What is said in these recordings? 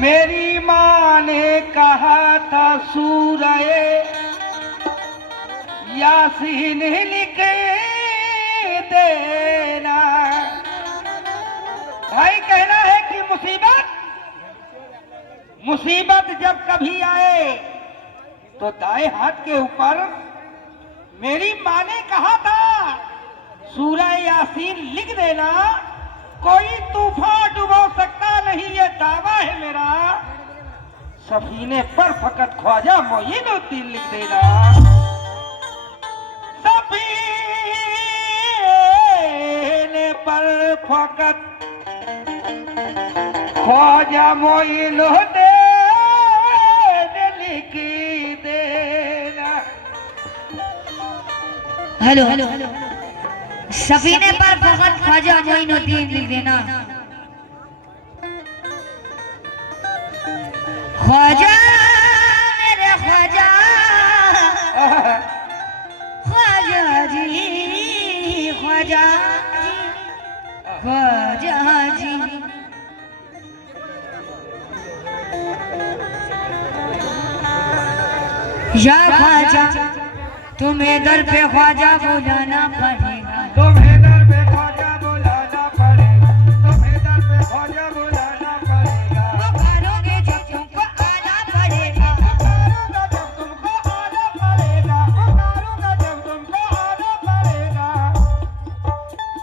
मेरी माँ ने कहा था सूरह यासीन लिख देना। भाई कहना है कि मुसीबत जब कभी आए तो दाएं हाथ के ऊपर मेरी माँ ने कहा था सूरह यासीन लिख देना। कोई तूफान डुबो सकता नहीं, ये दावा है मेरा। सफीने पर फकत ख्वाजा मोइनुद्दीन लिख देना। सफीने पर फकत ख्वाजा मोइनुद्दीन लिख देना। हेलो सफीने पर फकत ख्वाजा मोइनुद्दीन लिख देना। ख्वाजा मेरे ख्वाजा, ख्वाजा जी, ख्वाजा जी, ख्वाजा जी। या ख्वाजा तुम्हें दर पे ख्वाजा बुलाना पड़ेगा। तुम्हें दर पे ख्वाजा बुलाना पड़ेगा। तुम्हें दर पे ख्वाजा बुलाना पड़ेगा। पुकारोगे जब तुमको आना पड़ेगा। पुकारूंगा जब तुमको आना पड़ेगा। पुकारूंगा जब तुमको आना पड़ेगा।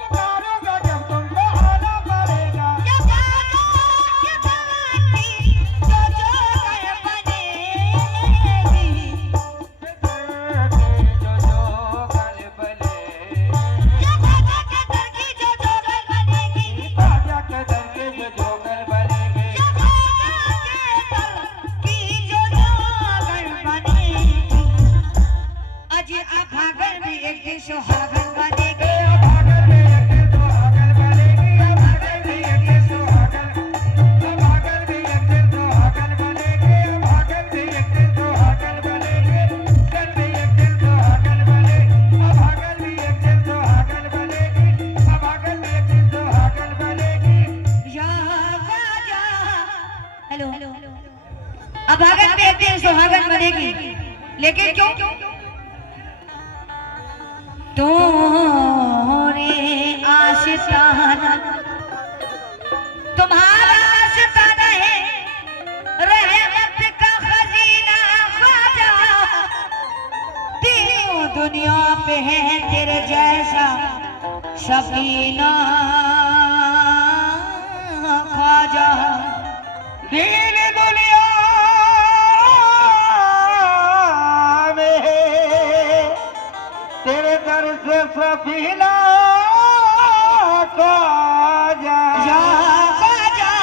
पुकारूंगा जब तुमको आना पड़ेगा। ये बातों ये बाती जो जो कर बनेगी। ये ख्वाजा के दर की जो जो कर बनेगी। ख्वाजा के दर के जो जो कर बनेगी। ये ख्वाजा के दर की जो जो कर बनेगी। अजी भागल में एक दिन सुहागन बनेगी। भागल में एक दिन सुहागन बनेगी। भागल में एक दिन सुहागन। भागल में एक दिन सुहागन बनेगी। भागल में एक दिन सुहागन बनेगी। भागल में एक दिन सुहागन बनेगी। भागल में एक दिन सुहागन बनेगी। भागल में एक दिन सुहागन बनेगी। या ख्वाजा हेलो अब भागन में एक दिन सुहागन बनेगी, लेकिन क्यों? तोरे आशिकाना तुम्हारा आशिकाना है रहमत का खजीना ख्वाजा। तीनों दुनिया पे है तेरे जैसा सफीना ख्वाजा। दीन दुनिया में तेरे दर से सफीना ख्वाजा। ख्वाजा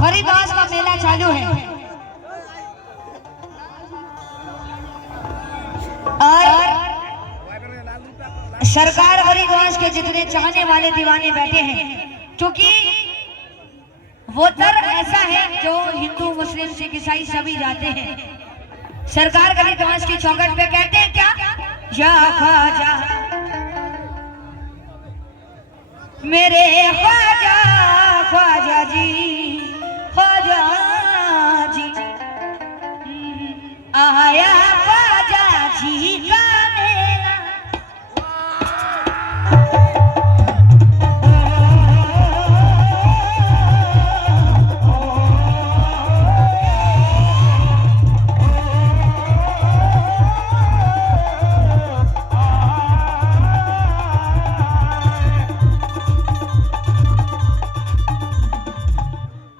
हरिदास का मेला चालू है और सरकार हरिदास के जितने चाहने वाले दीवाने बैठे हैं, क्योंकि वो दर ऐसा है जो हिंदू मुस्लिम सिख ईसाई सभी जाते हैं। सरकार हरिदास की चौखट पे कहते हैं क्या? या ख्वाजा मेरे ख्वाजा, ख्वाजा जी, ख्वाजा जी। आया ख्वाजा जी का मेला।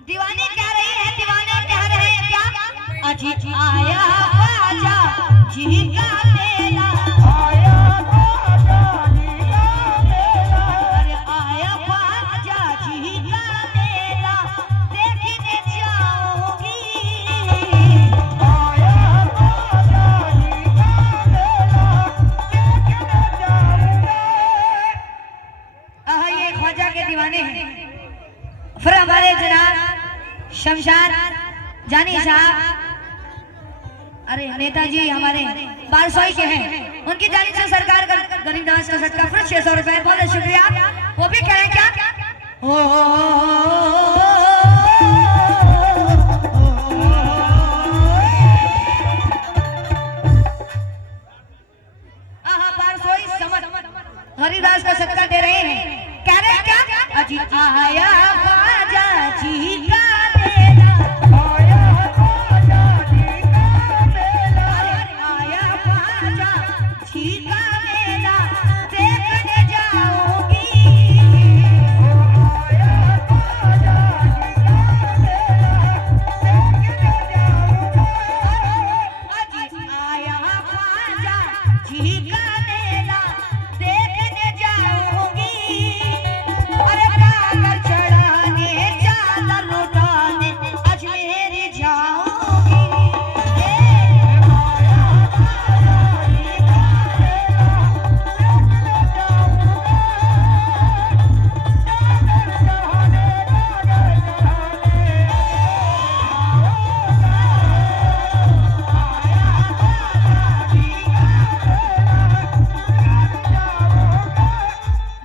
दीवाने कह रहे हैं, दीवाने कह रहे हैं क्या? अजी आया ख्वाजा जी का मेला। आया ख्वाजा जी का मेला। अरे आया ख्वाजा जी का मेला देखने जाऊंगी। आया ख्वाजा जी का मेला देखने जाऊंगा। ये ख्वाजा के दीवाने हैं। फिर हमारे जनाब शमशाद जानी साहब, अरे नेताजी हमारे बारसोई के हैं, उनकी जानिब से सरकार का गरीबदास का सदका फिर 600 रुपए, बहुत शुक्रिया। वो भी कह रहे हैं क्या? ओ अजी आया ख्वाजा जी का मेला, आया ख्वाजा जी का मेला, आया ख्वाजा जी का मेला देखने जाऊंगी। आया ख्वाजा जी का मेला देखने जाऊंगा। अजी आया ख्वाजा जी का मेला देखने जाऊंगी। अरे काकर चढ़ाने चादर लुटाने अजमेर जाऊंगी।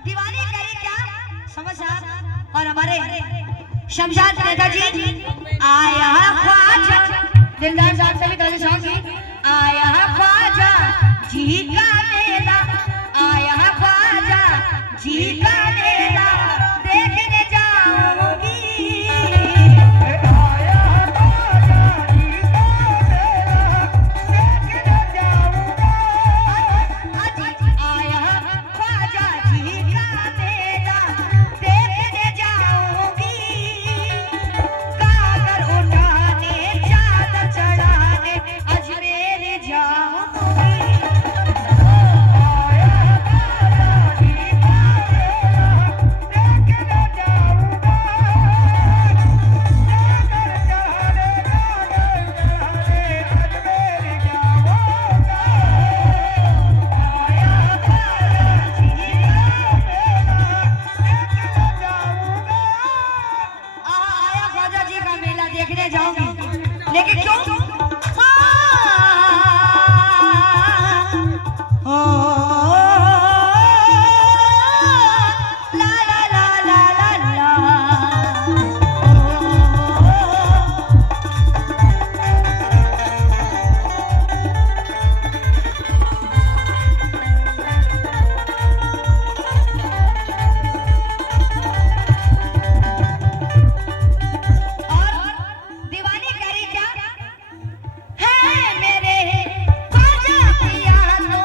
दीवानी करी क्या समझदार और हमारे शमशाद नेताजी आया ख्वाजा दिलदार साहब से भी ताली सॉन्ग की। आया ख्वाजा जी का मेला, आया ख्वाजा जी का मेला देखने जाऊंगी। आया ख्वाजा जी का मेला देखने जाऊंगा। आया ख्वाजा जी का मेला देखने जाऊंगी। काकर उठाने चादर चढ़ाने अजमेर जाऊंगी। आया ख्वाजा जी का मेला देखने जाऊंगा। आया ख्वाजा जी का मेला देखने जाऊंगी, लेकिन क्यों? ला ला ला ला ला ला। और दीवानी करी क्या है मेरे ख्वाजा पिया तो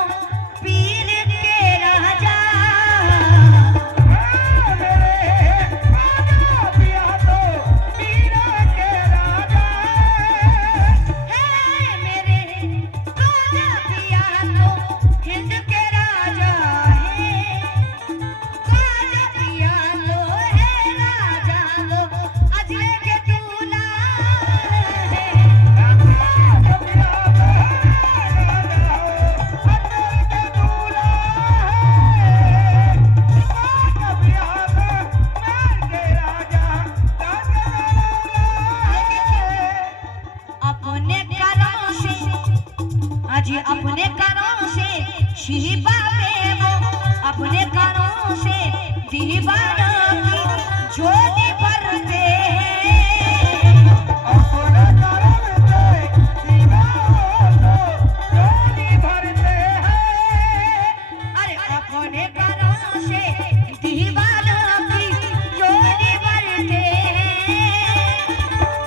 पीर के राजा। है मेरे ख्वाजा पिया तो हिंद के राजा है। ख्वाजा पिया तो है राजा लो अजमेर के दूल्हा है। अपने करों से अजी अपने करों से शिबा पे वो अपने करों से दीवारों की ज्योति भरते हैं। अरे अपने करों से दीवारों की ज्योति भरते हैं।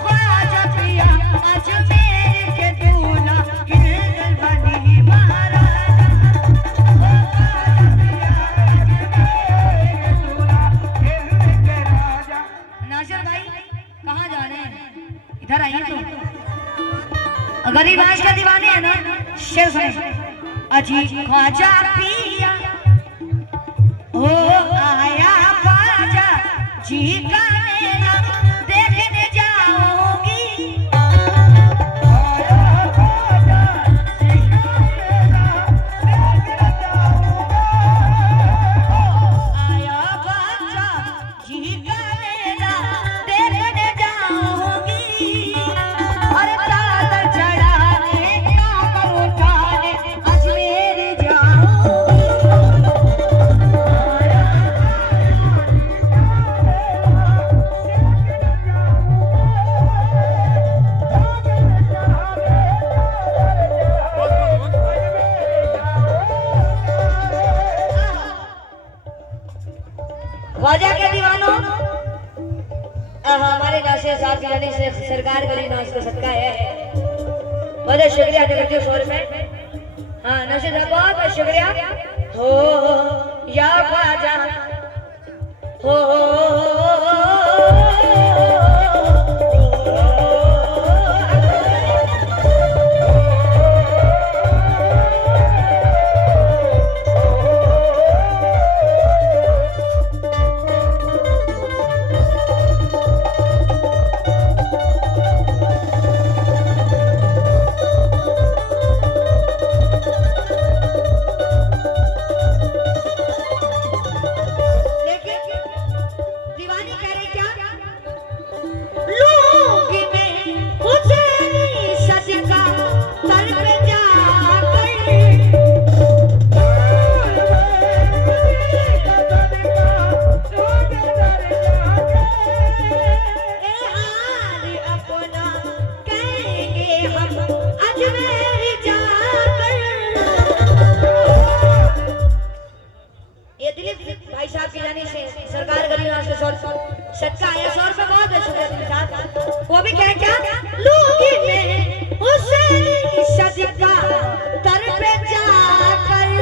ख्वाजा पिया अजमेर के दूल्हा हिंद बनी महाराजा। ख्वाजा पिया नासिर भाई कहाँ जा रहे हैं? इधर आइए तो गरीब आज के दीवाने हैं ना। शेर सुने अजी ख्वाजा पिया ओ आया ख्वाजा जी का मेला देखने जाऊंगी। आया ख्वाजा जी का मेला देखने जाऊंगी। अरे चादर चढ़ाने काकर उठाने अजमेर जाऊंगी। के दीवानों, हमारे नासिर साहब की जाने से सरकार गली नाश का सदका है, बहुत शुक्रिया अदा करती हूँ 100 रुपए। हाँ नासिर साहब बहुत शुक्रिया। हो या ख्वाजा हो सदका आया 100 रुपए बहुत शुक्रिया। वो भी कह क्या लूंगी मैं हुसैन सदका दर पे जाकर,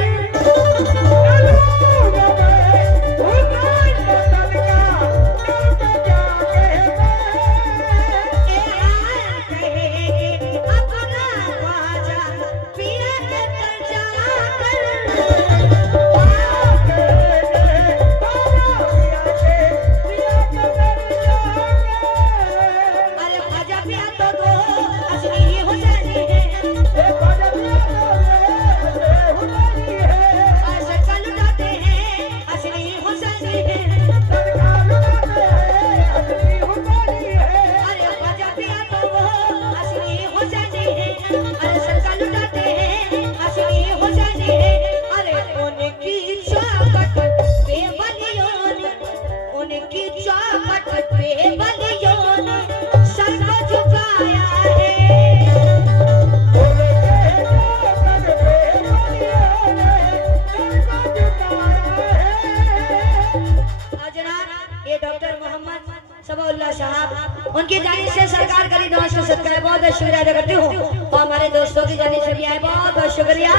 उनकी जानी से सरकार करी नवाज को सदका बहुत शुक्रिया अदा करती हूँ। और हमारे दोस्तों की जानी से भी आए बहुत बहुत शुक्रिया।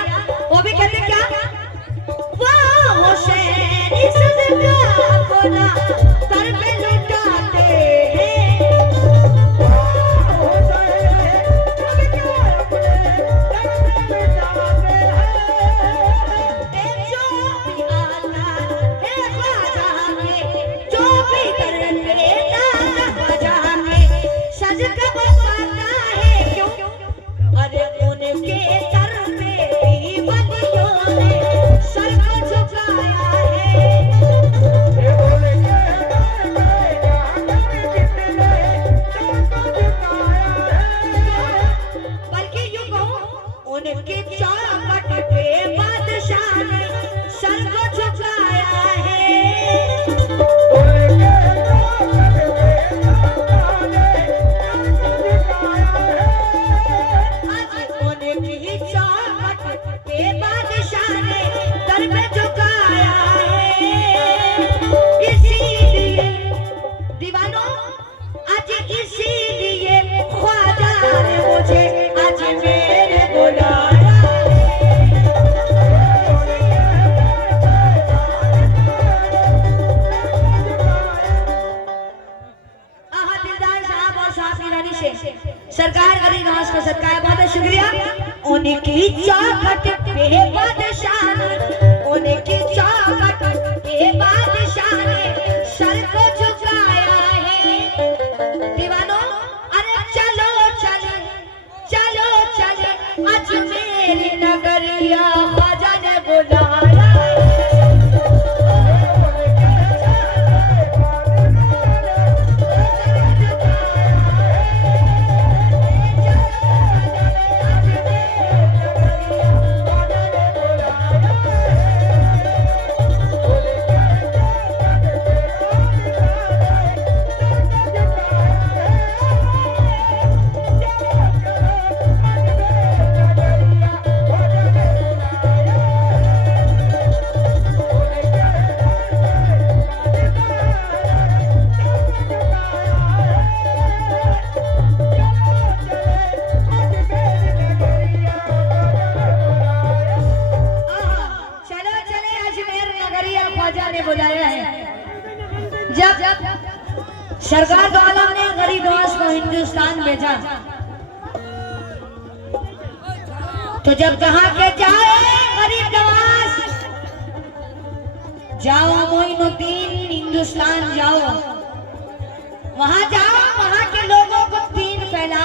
वो भी कहते क्या वाह हुसैन सदका अपना सर पे लुटाते हैं, सरकार अली नवाज को सदका बहुत शुक्रिया। उनकी चौखट पे बादशाह ने, उनकी चौखट पे बादशाह ने सर को झुकाया है। दीवानों अरे चलो चले चलो चले अजमेर नगरिया ख्वाजा ने बुलाया। जब सरकार दो आलम ने गरीब नवाज को हिंदुस्तान भेजा, तो जब कहा के जाए गरीब नवाज, जाओ मोइनुद्दीन हिंदुस्तान जाओ, वहां जाओ, वहां के लोगों को दीन फैलाओ।